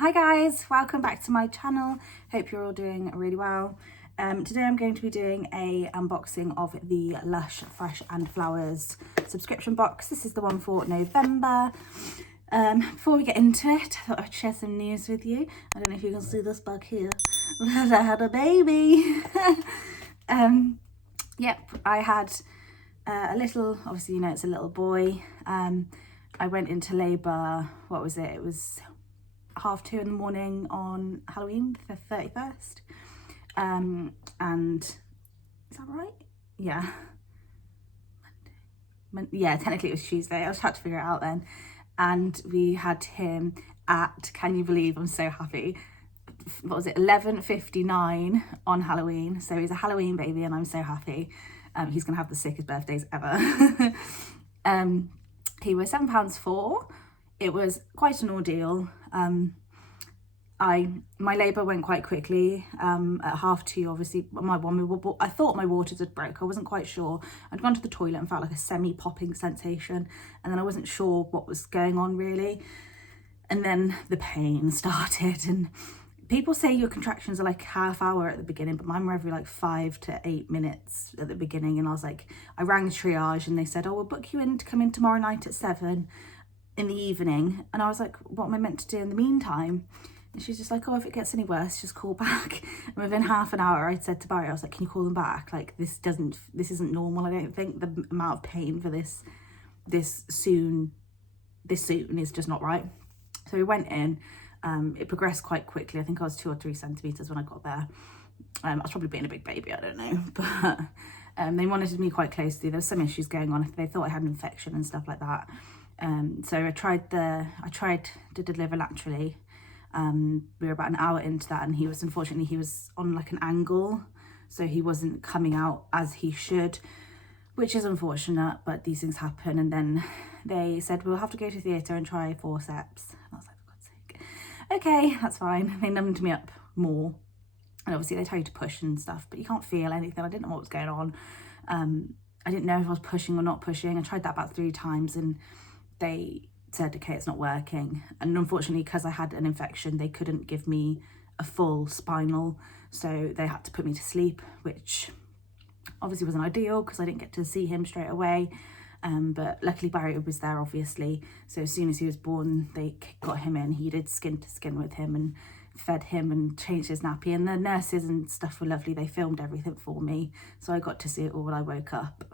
Hi guys, welcome back to my channel. Hope you're all doing really well. Today I'm going to be doing a unboxing of the Lush Fresh and Flowers subscription box. This is the one for November. Before we get into it, I thought I'd share some news with you. I don't know if you can see this bug here, but I had a baby. Yep, I had a little, obviously you know it's a little boy. I went into labour, what was it? It was 2:30 in the morning on Halloween, the 31st. And is that right? Yeah. Yeah, technically it was Tuesday. I was trying to figure it out then. And we had him at, can you believe, I'm so happy, what was it, 11:59 on Halloween. So he's a Halloween baby and I'm so happy. He's gonna have the sickest birthdays ever. He was £7.04. It was quite an ordeal. My labour went quite quickly. At 2:30, obviously, I thought my waters had broke. I wasn't quite sure. I'd gone to the toilet and felt like a semi-popping sensation, and then I wasn't sure what was going on really. And then the pain started, and people say your contractions are like half hour at the beginning, but mine were every like 5 to 8 minutes at the beginning. And I rang the triage and they said, oh, we'll book you in to come in tomorrow night at 7 in the evening. And I was like, what am I meant to do in the meantime? And she's just like, oh, if it gets any worse, just call back. And within half an hour, I said to Barry, I was like, can you call them back? Like, this isn't normal. I don't think the amount of pain for this soon is just not right. So we went in. It progressed quite quickly. I think I was 2 or 3 centimeters when I got there. I was probably being a big baby, I don't know. But they monitored me quite closely. There was some issues going on. They thought I had an infection and stuff like that. So I tried to deliver laterally. We were about an hour into that, and unfortunately he was on like an angle, so he wasn't coming out as he should, which is unfortunate, but these things happen. And then they said we'll have to go to theatre and try forceps. And I was like, for God's sake, okay, that's fine. They numbed me up more, and obviously they tell you to push and stuff, but you can't feel anything. I didn't know what was going on. I didn't know if I was pushing or not pushing. I tried that about 3 times and they said, okay, it's not working. And unfortunately, because I had an infection, they couldn't give me a full spinal, so they had to put me to sleep, which obviously wasn't ideal because I didn't get to see him straight away. But luckily Barry was there, obviously, so as soon as he was born they got him in. He did skin to skin with him and fed him and changed his nappy, and the nurses and stuff were lovely. They filmed everything for me, so I got to see it all when I woke up.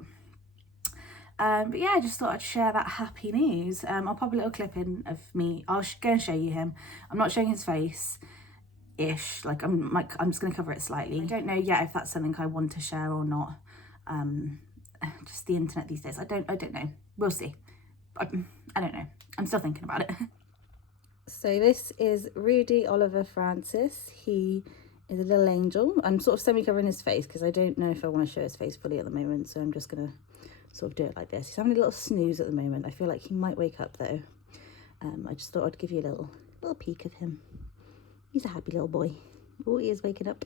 But yeah, I just thought I'd share that happy news. I'll pop a little clip in of me. I'll go and show you him. I'm not showing his face ish, I'm just going to cover it slightly. I don't know yet if that's something I want to share or not. Just the internet these days, I don't know, we'll see. I don't know, I'm still thinking about it. So this is Rudy Oliver Francis. He is a little angel. I'm sort of semi-covering his face because I don't know if I want to show his face fully at the moment, so I'm just going to sort of do it like this. He's having a little snooze at the moment. I feel like he might wake up though. I just thought I'd give you a little peek of him. He's a happy little boy. Oh, he is waking up.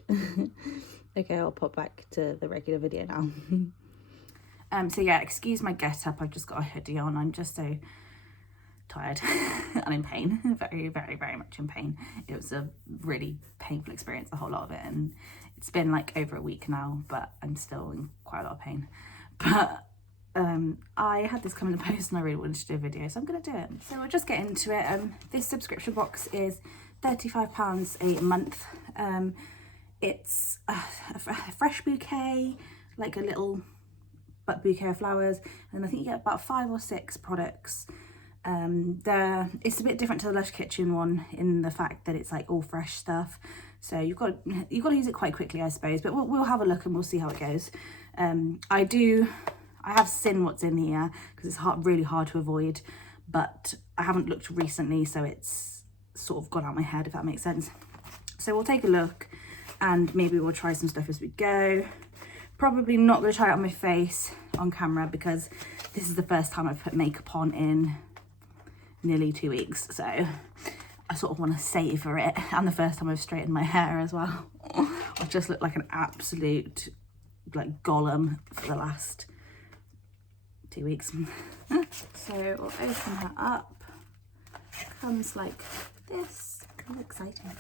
Okay, I'll pop back to the regular video now. So yeah, excuse my get up. I've just got a hoodie on. I'm just so tired and in pain. Very, very, very much in pain. It was a really painful experience, the whole lot of it, and it's been like over a week now, but I'm still in quite a lot of pain. But I had this come in the post and I really wanted to do a video, so I'm going to do it. So we'll just get into it. This subscription box is £35 a month. It's a fresh bouquet, like a little bouquet of flowers, and I think you get about 5 or 6 products. It's a bit different to the Lush Kitchen one in the fact that it's like all fresh stuff, so you've got to use it quite quickly, I suppose, but we'll have a look and we'll see how it goes. I have seen what's in here because it's really hard to avoid, but I haven't looked recently, so it's sort of gone out my head, if that makes sense. So we'll take a look and maybe we'll try some stuff as we go. Probably not going to try it on my face on camera because this is the first time I've put makeup on in nearly 2 weeks, so I sort of want to savour it, and the first time I've straightened my hair as well. I've just looked like an absolute like golem for the last 2 weeks. So we'll open her up. Comes like this. Looks exciting.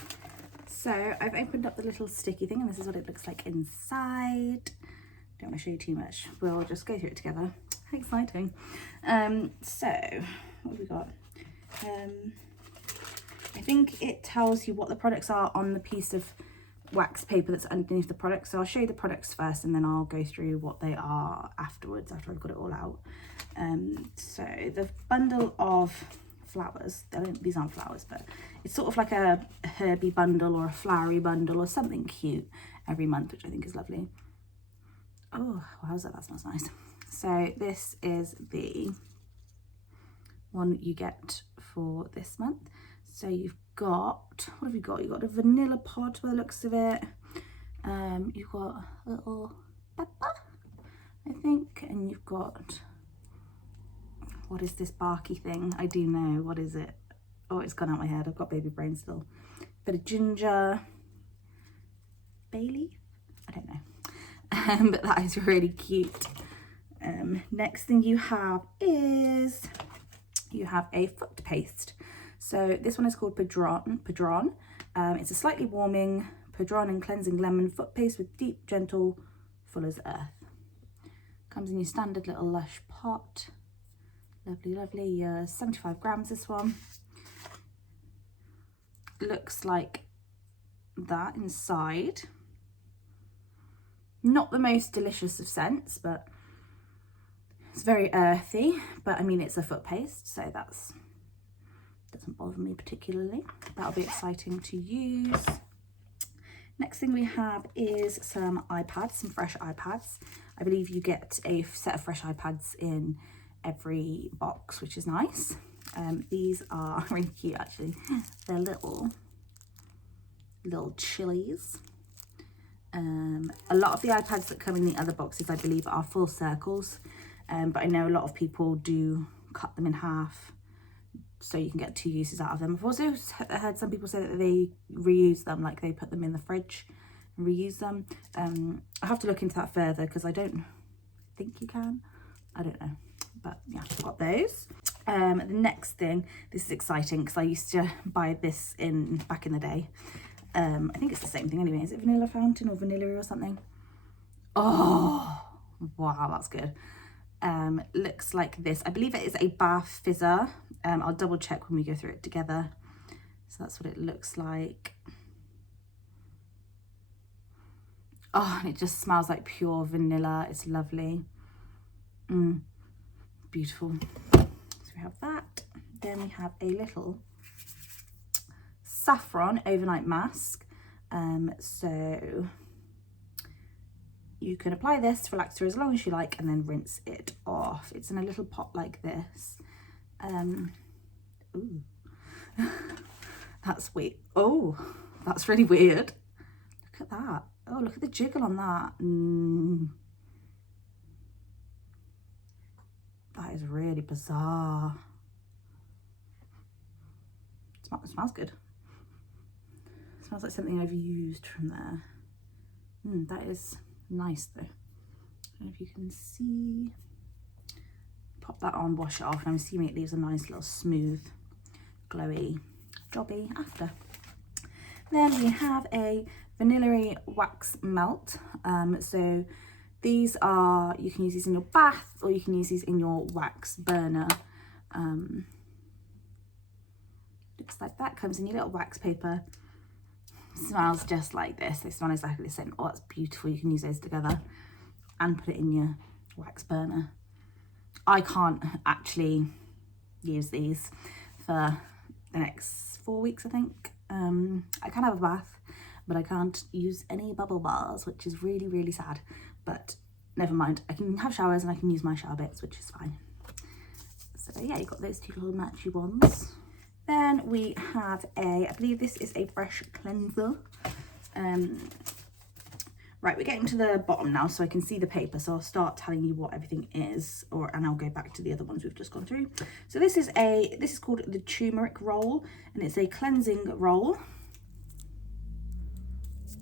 So I've opened up the little sticky thing, and this is what it looks like inside. Don't want to show you too much. We'll just go through it together. How exciting. So what have we got? I think it tells you what the products are on the piece of wax paper that's underneath the product. So I'll show you the products first, and then I'll go through what they are afterwards, after I've got it all out. So the bundle of flowers, these aren't flowers, but it's sort of like a herby bundle or a flowery bundle or something cute every month, which I think is lovely. Oh, wowza, that smells nice. So this is the one you get for this month. So you've got, what have you got? You've got a vanilla pod by the looks of it. You've got a little pepper, I think, and you've got, what is this barky thing? I do know, what is it? Oh, it's gone out my head. I've got baby brain still. Bit of ginger, bay leaf, I don't know. But that is really cute. Next thing you have is, you have a foot paste. So this one is called Padron. It's a slightly warming Padron and cleansing lemon foot paste with deep, gentle, full as earth. Comes in your standard little Lush pot. Lovely, lovely. 75 grams this one. Looks like that inside. Not the most delicious of scents, but it's very earthy. But I mean, it's a foot paste, so that's doesn't bother me particularly. That'll be exciting to use. Next thing we have is some iPads, some fresh iPads. I believe you get a set of fresh iPads in every box, which is nice. These are really cute actually. They're little chilies. A lot of the iPads that come in the other boxes, I believe, are full circles, but I know a lot of people do cut them in half so you can get 2 uses out of them. I've also heard some people say that they reuse them, like they put them in the fridge and reuse them. I have to look into that further because I don't think you can. I don't know, but yeah, I've got those. The next thing, this is exciting because I used to buy this back in the day. I think it's the same thing anyway. Is it Vanilla Fountain or Vanilla or something? Oh, wow, that's good. Looks like this. I believe it is a bath fizzer. I'll double check when we go through it together. So that's what it looks like. Oh, and it just smells like pure vanilla. It's lovely. Beautiful. So we have that. Then we have a little saffron overnight mask. So you can apply this to relax for as long as you like and then rinse it off. It's in a little pot like this. Ooh. That's weird. Oh, that's really weird. Look at that. Oh, look at the jiggle on that. That is really bizarre. It smells good. It smells like something I've used from there. That is nice though. I don't know if you can see. Pop that on, wash it off, and I'm assuming it leaves a nice little smooth, glowy jobby after. Then we have a vanilla wax melt. So these are, you can use these in your bath or you can use these in your wax burner. Looks like that. Comes in your little wax paper. Smells just like this. They smell exactly the same. Oh, that's beautiful. You can use those together and put it in your wax burner. I can't actually use these for the next 4 weeks, I think. I can have a bath, but I can't use any bubble bars, which is really, really sad. But never mind. I can have showers and I can use my shower bits, which is fine. So yeah, you've got those two little matchy ones. Then we have I believe this is a fresh cleanser. Right, we're getting to the bottom now so I can see the paper. So I'll start telling you what everything is, and I'll go back to the other ones we've just gone through. So this is called the turmeric roll, and it's a cleansing roll.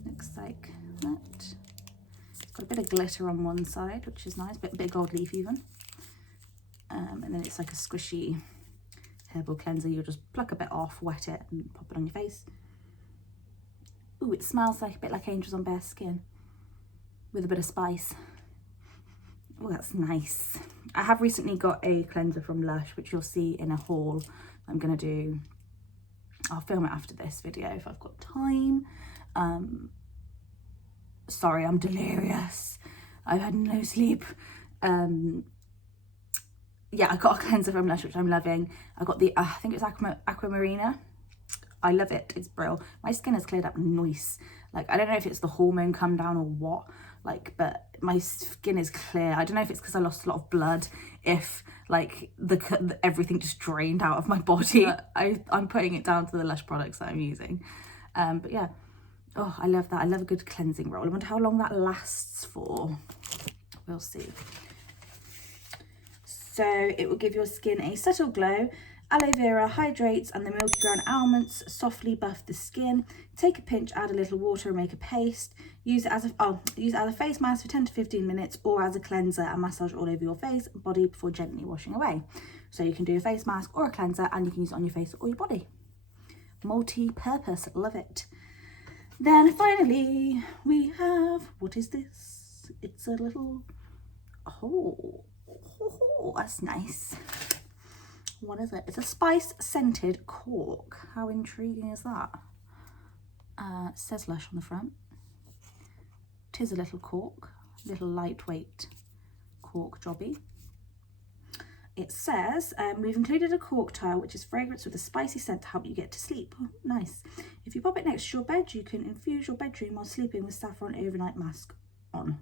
Looks like that. It's got a bit of glitter on one side, which is nice, bit of gold leaf even. And then it's like a squishy herbal cleanser. You'll just pluck a bit off, wet it, and pop it on your face. Ooh, it smells like a bit like Angels on Bare Skin with a bit of spice. Oh, that's nice. I have recently got a cleanser from Lush, which you'll see in a haul I'm gonna do. I'll film it after this video if I've got time. Sorry, I'm delirious. I've had no sleep. Yeah, I got a cleanser from Lush, which I'm loving. I got the, I think it's Aquamarina. I love it, it's brilliant. My skin has cleared up nice. Like, I don't know if it's the hormone come down or what, like, but my skin is clear. I don't know if it's because I lost a lot of blood, if like everything just drained out of my body. I'm putting it down to the Lush products that I'm using. But yeah, oh, I love that. I love a good cleansing roll. I wonder how long that lasts for. We'll see. So it will give your skin a subtle glow. Aloe vera hydrates and the milky ground almonds softly buff the skin. Take a pinch, add a little water and make a paste. Use it as a face mask for 10 to 15 minutes or as a cleanser and massage all over your face and body before gently washing away. So you can do a face mask or a cleanser and you can use it on your face or your body. Multi-purpose, love it. Then finally we have, what is this? It's a little, oh, that's nice. What is it? It's a spice scented cork. How intriguing is that? It says Lush on the front. Tis a little cork, little lightweight cork jobby. It says, we've included a cork tile which is fragrance with a spicy scent to help you get to sleep. Oh, nice. If you pop it next to your bed, you can infuse your bedroom while sleeping with saffron overnight mask on.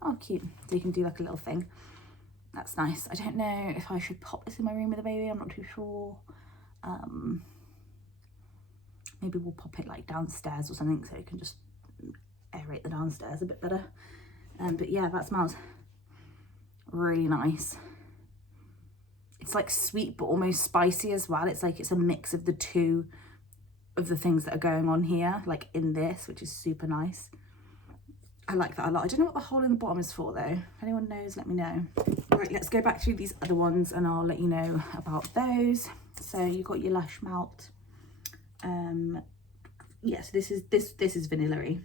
Oh, cute. So you can do like a little thing. That's nice. I don't know if I should pop this in my room with a baby. I'm not too sure. Maybe we'll pop it like downstairs or something so it can just aerate the downstairs a bit better. But yeah, that smells really nice. It's like sweet but almost spicy as well. It's like it's a mix of the two of the things that are going on here, like in this, which is super nice. I like that a lot. I don't know what the hole in the bottom is for though. If anyone knows, let me know. Right, let's go back through these other ones and I'll let you know about those. So you've got your Lush Melt. Yes, this is vanilla-y.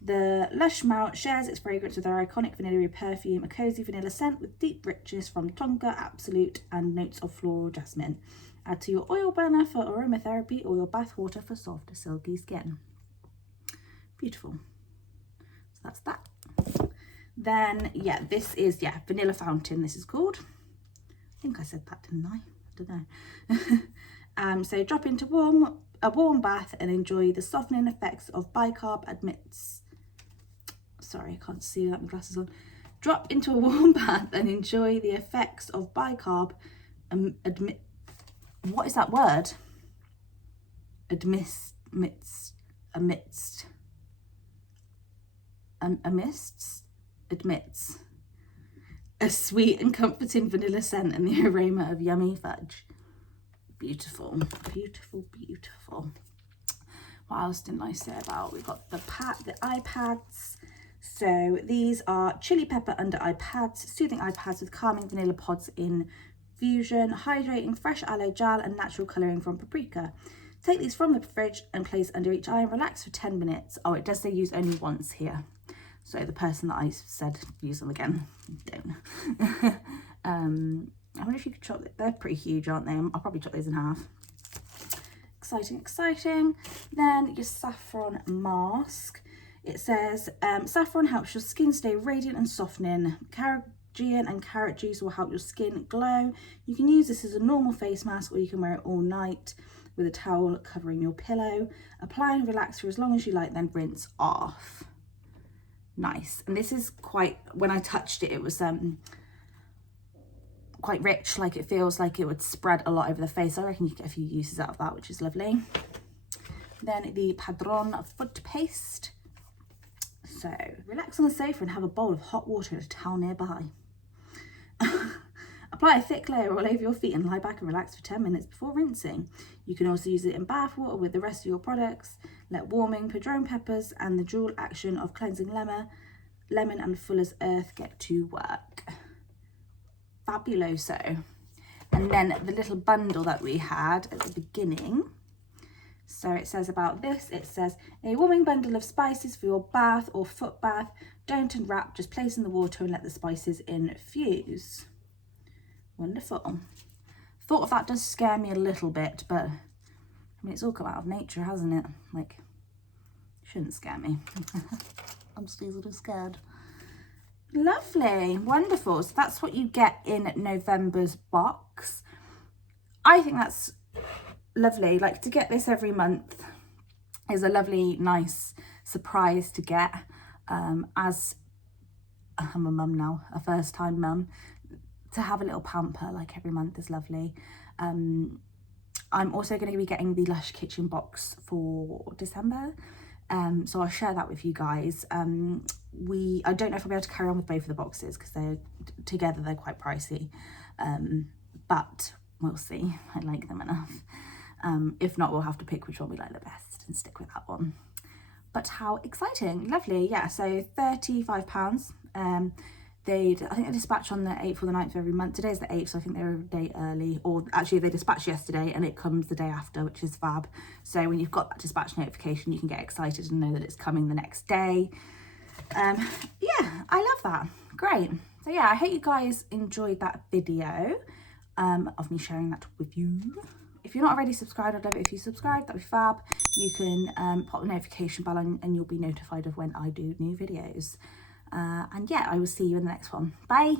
The Lush Melt shares its fragrance with our iconic vanilla perfume, a cozy vanilla scent with deep richness from tonka, absolute, and notes of floral jasmine. Add to your oil burner for aromatherapy or your bath water for soft, silky skin. Beautiful. So that's that. Then, yeah, this is, Vanilla Fountain, this is called. I think I said that, didn't I? I don't know. So drop into a warm bath and enjoy the softening effects of bicarb amidst, sorry, I can't see without my glasses on. Drop into a warm bath and enjoy the effects of bicarb what is that word? Amidst a sweet and comforting vanilla scent and the aroma of yummy fudge. Beautiful, beautiful, beautiful. What else didn't I say about? We've got the eye pads. So these are chili pepper under eye pads, soothing eye pads with calming vanilla pods infusion, hydrating fresh aloe gel and natural colouring from paprika. Take these from the fridge and place under each eye and relax for 10 minutes. Oh, it does say use only once here. So the person that I said use them again, don't. I wonder if you could chop it. They're pretty huge, aren't they? I'll probably chop those in half. Exciting, exciting. Then your saffron mask. It says, saffron helps your skin stay radiant and softening. Carrageenan and carrot juice will help your skin glow. You can use this as a normal face mask or you can wear it all night with a towel covering your pillow. Apply and relax for as long as you like, then rinse off. Nice. And this is quite, when I touched it, it was quite rich, like it feels like it would spread a lot over the face. I reckon you get a few uses out of that, which is lovely. Then the Padron foot paste. So relax on the sofa and have a bowl of hot water at a towel nearby. Apply a thick layer all over your feet and lie back and relax for 10 minutes before rinsing. You can also use it in bath water with the rest of your products. Let warming padron peppers and the dual action of cleansing lemon and fuller's earth get to work. Fabuloso. And then the little bundle that we had at the beginning So it says about this, it says, a warming bundle of spices for your bath or foot bath. Don't unwrap, just place in the water and let the spices infuse. Wonderful. Thought of that does scare me a little bit, but I mean, it's all come out of nature, hasn't it? Like, shouldn't scare me. I'm just easily scared. Lovely, wonderful. So that's what you get in November's box. I think that's lovely. Like, to get this every month is a lovely, nice surprise to get. As I'm a mum now, a first time mum, to have a little pamper like every month is lovely. I'm also going to be getting the Lush kitchen box for December. So I'll share that with you guys. I don't know if I'll be able to carry on with both of the boxes because they're together, they're quite pricey. But we'll see. I like them enough. If not, we'll have to pick which one we like the best and stick with that one. But how exciting. Lovely. Yeah, so £35. I think they dispatch on the 8th or the 9th of every month. Today's the 8th, so I think they're a day early. Or actually, they dispatched yesterday and it comes the day after, which is fab. So when you've got that dispatch notification, you can get excited and know that it's coming the next day. Yeah, I love that. Great. So yeah, I hope you guys enjoyed that video of me sharing that with you. If you're not already subscribed, I'd love it if you subscribe. That'd be fab. You can pop the notification bell on and you'll be notified of when I do new videos. And yeah, I will see you in the next one. Bye.